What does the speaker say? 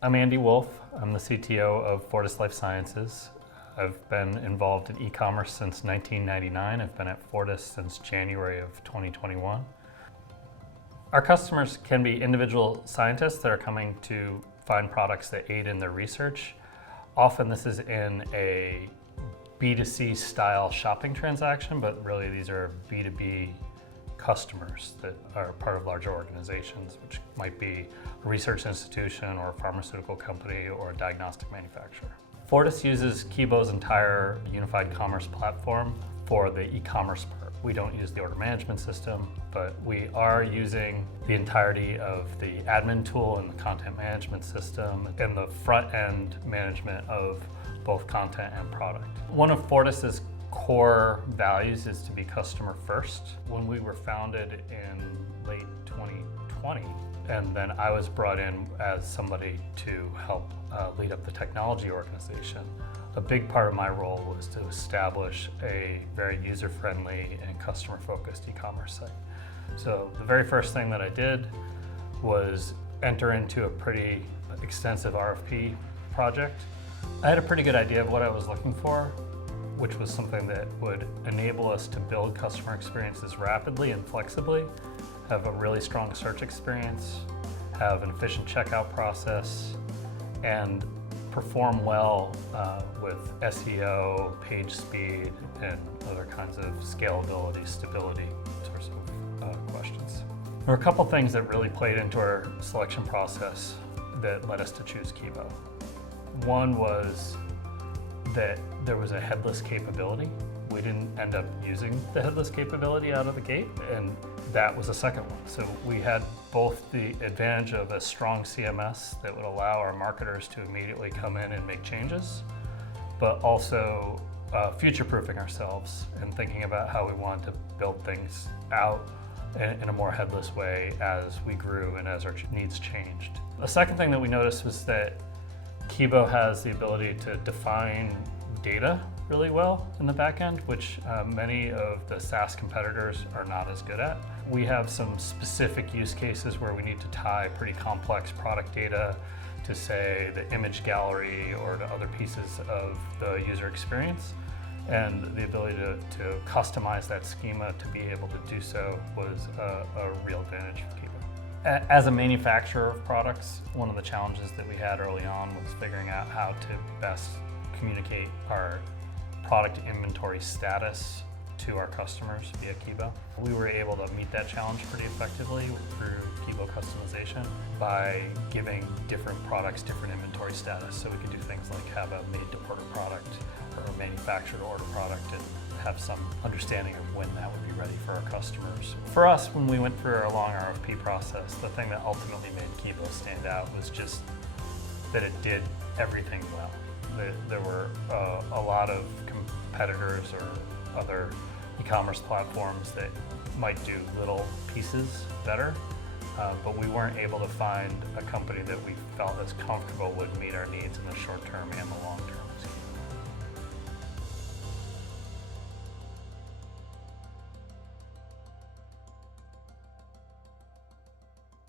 I'm Andy Wolf. I'm the CTO of Fortis Life Sciences. I've been involved in e-commerce since 1999. I've been at Fortis since January of 2021. Our customers can be individual scientists that are coming to find products that aid in their research. Often this is in a B2C style shopping transaction, but really these are B2B customers that are part of larger organizations, which might be a research institution or a pharmaceutical company or a diagnostic manufacturer. Fortis uses Kibo's entire unified commerce platform for the e-commerce part. We don't use the order management system, but we are using the entirety of the admin tool and the content management system and the front-end management of both content and product. One of Fortis's core values is to be customer first. When we were founded in late 2020, and then I was brought in as somebody to help lead up the technology organization, a big part of my role was to establish a very user-friendly and customer-focused e-commerce site. So the very first thing that I did was enter into a pretty extensive RFP project. I had a pretty good idea of what I was looking for, which was something that would enable us to build customer experiences rapidly and flexibly, have a really strong search experience, have an efficient checkout process, and perform well with SEO, page speed, and other kinds of scalability, stability sorts of questions. There were a couple things that really played into our selection process that led us to choose Kibo. One was that there was a headless capability. We didn't end up using the headless capability out of the gate, and that was the second one. So we had both the advantage of a strong CMS that would allow our marketers to immediately come in and make changes, but also future-proofing ourselves and thinking about how we wanted to build things out in a more headless way as we grew and as our needs changed. The second thing that we noticed was that Kibo has the ability to define data really well in the back end, which many of the SaaS competitors are not as good at. We have some specific use cases where we need to tie pretty complex product data to, say, the image gallery or to other pieces of the user experience. And the ability to customize that schema to be able to do so was a real advantage for Kibo. As a manufacturer of products, one of the challenges that we had early on was figuring out how to best communicate our product inventory status to our customers via Kibo. We were able to meet that challenge pretty effectively through Kibo customization by giving different products different inventory status. So we could do things like have a made-to-order product or a manufactured-to-order product and have some understanding of when that would be ready for our customers. For us, when we went through our long RFP process, the thing that ultimately made Kibo stand out was just that it did everything well. There were a lot of competitors or other e-commerce platforms that might do little pieces better, but we weren't able to find a company that we felt as comfortable would meet our needs in the short term and the long term.